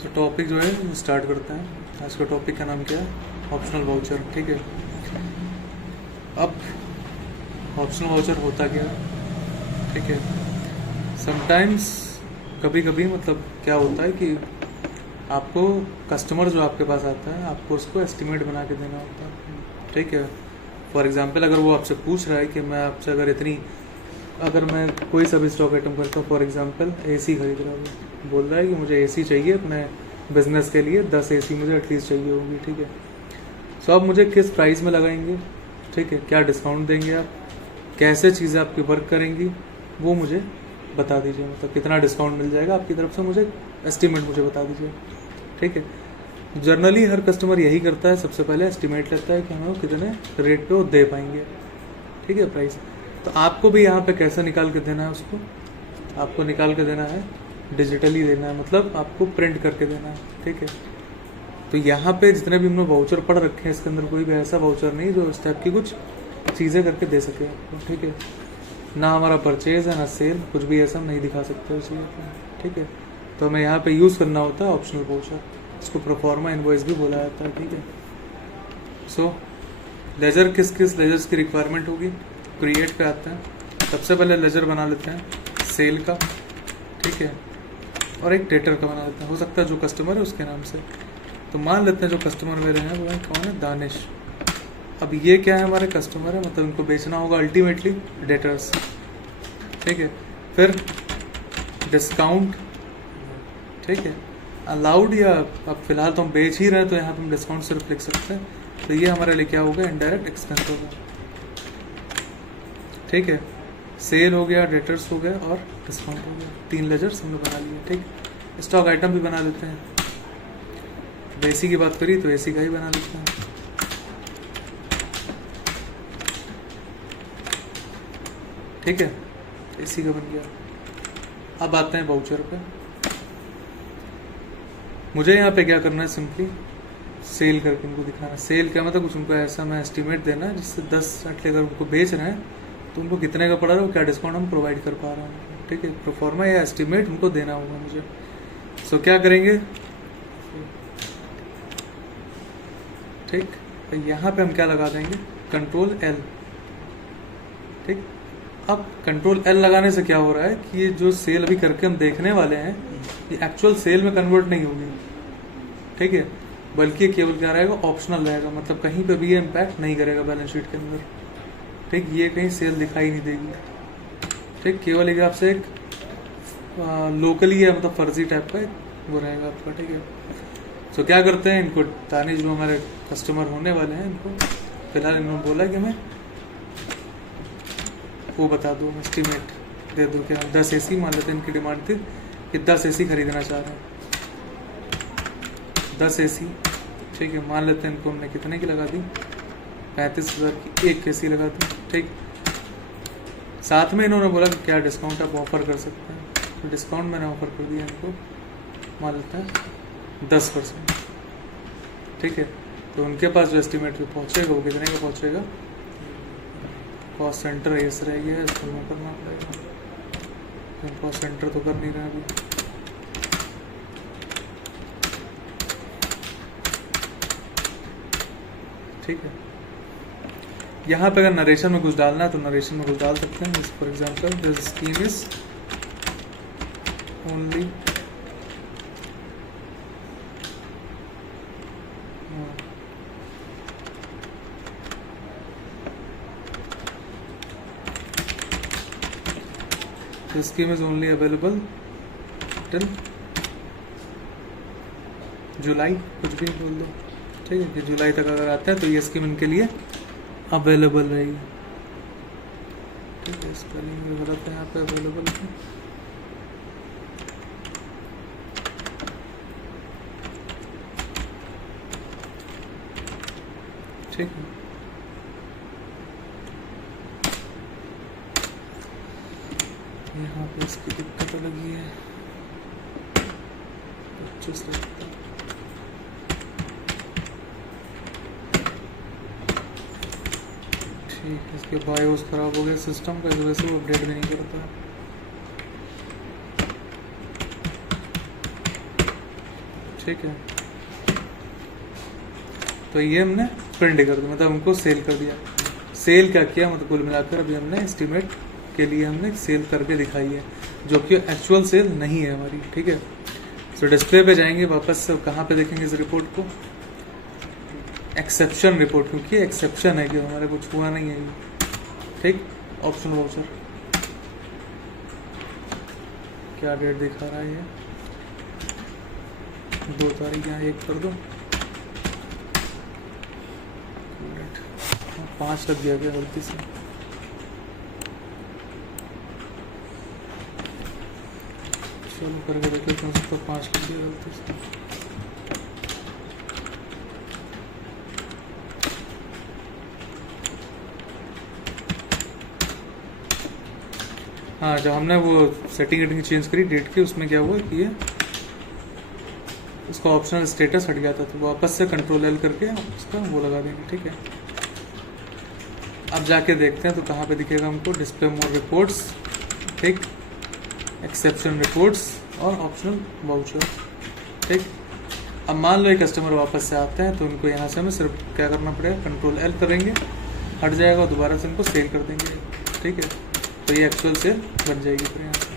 तो टॉपिक जो है वो स्टार्ट करते हैं। आज का टॉपिक का नाम क्या है? Optional voucher. ठीक है, अब ऑप्शनल वाउचर होता क्या है? ठीक है, समटाइम्स कभी कभी मतलब क्या होता है कि आपको कस्टमर जो आपके पास आता है आपको उसको एस्टिमेट बना के देना होता है। ठीक है, फॉर एग्जांपल अगर वो आपसे पूछ रहा है कि मैं आपसे अगर मैं कोई सा भी स्टॉक आइटम करता हूँ, फॉर एग्जांपल एसी खरीद रहा हूँ, बोल रहा है कि मुझे एसी चाहिए अपने बिजनेस के लिए, 10 एसी मुझे एटलीस्ट चाहिए होगी। ठीक है, सो आप मुझे किस प्राइस में लगाएंगे, ठीक है, क्या डिस्काउंट देंगे आप, कैसे चीज़ें आपकी वर्क करेंगी वो मुझे बता दीजिए। मतलब कितना डिस्काउंट मिल जाएगा आपकी तरफ से, मुझे एस्टिमेट मुझे बता दीजिए। ठीक है, जनरली हर कस्टमर यही करता है, सबसे पहले एस्टिमेट लेता है कि हमें वो कितने रेट पे वो दे पाएंगे। ठीक है, प्राइस। तो आपको भी यहाँ पे कैसे निकाल के देना है उसको, आपको निकाल के देना है डिजिटली देना है, मतलब आपको प्रिंट करके देना है। ठीक है, तो यहाँ पे जितने भी हमने वाउचर पढ़ रखे हैं इसके अंदर कोई भी ऐसा वाउचर नहीं जो इस टाइप की कुछ चीज़ें करके दे सके आपको। ठीक है, ना हमारा परचेज है ना सेल, कुछ भी ऐसा हम नहीं दिखा सकते उसी। ठीक है, तो हमें यहाँ पे यूज़ करना होता है ऑप्शनल वाउचर, इसको प्रोफॉर्मा इनवॉइस भी बोला जाता है। ठीक है, सो लेजर किस लेजर्स की रिक्वायरमेंट होगी, क्रिएट पे आते हैं। सबसे पहले लेजर बना लेते हैं सेल का, ठीक है, और एक डेटर का बना लेते हैं, हो सकता है जो कस्टमर है उसके नाम से। तो मान लेते हैं जो कस्टमर मेरे हैं वो है कौन है, दानिश। अब ये क्या है, हमारे कस्टमर है, मतलब इनको बेचना होगा अल्टीमेटली डेटर्स। ठीक है, फिर डिस्काउंट, ठीक है, अलाउड, या अब फिलहाल तो हम बेच ही रहे हैं तो यहाँ पे हम डिस्काउंट सिर्फ लिख सकते हैं। तो ये हमारे लिए क्या होगा, इनडायरेक्ट एक्सपेंस होगा। ठीक है, सेल हो गया, डेटर्स हो गया और डिस्काउंट हो गया, 3 लेजर्स हमने बना लिए। ठीक, स्टॉक आइटम भी बना लेते हैं। अब एसी की बात करी तो एसी का ही बना लेते हैं। ठीक है, एसी का बन गया। अब आते हैं वाउचर पे। मुझे यहाँ पे क्या करना है, सिंपली सेल करके उनको दिखाना। सेल क्या मतलब, कुछ उनको ऐसा मैं एस्टिमेट देना है जिससे 10 अटले अगर उनको बेच रहे हैं तो उनको कितने का पड़ रहा है, क्या डिस्काउंट हम प्रोवाइड कर पा रहे हैं। ठीक है, प्रोफॉर्मा या एस्टिमेट उनको देना होगा मुझे। सो क्या करेंगे, ठीक, तो यहाँ पे हम क्या लगा देंगे, कंट्रोल एल। ठीक, अब कंट्रोल एल लगाने से क्या हो रहा है कि ये जो सेल अभी करके हम देखने वाले हैं ये एक्चुअल सेल में कन्वर्ट नहीं होगी। ठीक है, बल्कि केवल क्या रहेगा, ऑप्शनल रहेगा, मतलब कहीं पे भी ये इम्पैक्ट नहीं करेगा बैलेंस शीट के अंदर। ठीक, ये कहीं सेल दिखाई नहीं देगी। ठीक, केवल एक आपसे एक लोकली है, मतलब फर्जी टाइप का वो रहेगा आपका। ठीक है, सो क्या करते हैं, इनको तानिश जो हमारे कस्टमर होने वाले हैं इनको फिलहाल इन्होंने बोला कि मैं वो बता दो, एस्टिमेट दे दूँ क्या, 10 एसी मान लेते हैं, इनकी डिमांड थी कि 10 एसी खरीदना चाह रहे हैं, 10 एसी। ठीक है, मान लेते हैं इनको हमने कितने की लगा दी, 35,000 की एक एसी लगा दी। ठीक, साथ में इन्होंने बोला कि क्या डिस्काउंट आप ऑफर कर सकते हैं, तो डिस्काउंट मैंने ऑफर कर दिया इनको, मान लेते हैं 10%। ठीक है, तो उनके पास जो एस्टिमेट पे पहुँचेगा वो कितने का पहुँचेगा, कॉस्ट सेंटर एस रह गया है, इसको नो करना पड़ेगा, कॉस्ट सेंटर तो कर नहीं रहा अभी। ठीक है, यहाँ पे अगर नरेशन में कुछ डालना है तो नरेशन में कुछ डाल सकते हैं। For example this scheme is only The scheme is only available till जुलाई, कुछ भी बोल दो। ठीक है, कि जुलाई तक अगर आता है तो ये स्कीम इनके लिए अवेलेबल रहेगी। ठीक है, स्पेलिंग भी गलत है यहाँ पे, अवेलेबल है। ठीक है, यहाँ पे इसकी दिक्कत लगी है, 25 लगता है। ठीक है, इसके बायोस ख़राब हो गया सिस्टम का, इस वजह से वो अपडेट भी नहीं करता। ठीक है। तो ये हमने प्रिंट कर दिया, मतलब हमको सेल कर दिया। सेल क्या किया, मतलब कुल मिलाकर अभी हमने एस्टिमेट के लिए हमने सेल करके दिखाई है, जो कि एक्चुअल सेल नहीं है हमारी, ठीक है। तो डिस्प्ले पे जाएंगे वापस से, कहाँ पे देखेंगे इस रिपोर्ट को, एक्सेप्शन रिपोर्ट, क्योंकि एक्सेप्शन है कि हमारे कुछ हुआ नहीं है ये, ठीक। ऑप्शनल वाउचर क्या डेट दिखा रहा है ये, 2 तारीख, यहाँ 1 कर दो, 5 लग गया क्या गलती से, चलो करके देखो, क्यों सकता 5 लग गया गलती से। हाँ, जब हमने वो सेटिंग चेंज करी डेट की, उसमें क्या हुआ कि ये उसका ऑप्शनल स्टेटस हट गया था, तो वापस से कंट्रोल एल करके उसका वो लगा देंगे, ठीक है। अब जाके देखते हैं तो कहाँ पे दिखेगा हमको, डिस्प्ले मोर रिपोर्ट्स, ठीक, एक्सेप्शन रिपोर्ट्स और ऑप्शनल वाउचर, ठीक। अब मान लो एक कस्टमर वापस से आते हैं, तो उनको यहाँ से हमें सिर्फ क्या करना पड़ेगा, कंट्रोल एल करेंगे, हट जाएगा और दोबारा से उनको सेल कर देंगे, ठीक है। तो ये एक्चुअल सेल बन जाएगी फिर यहाँ से।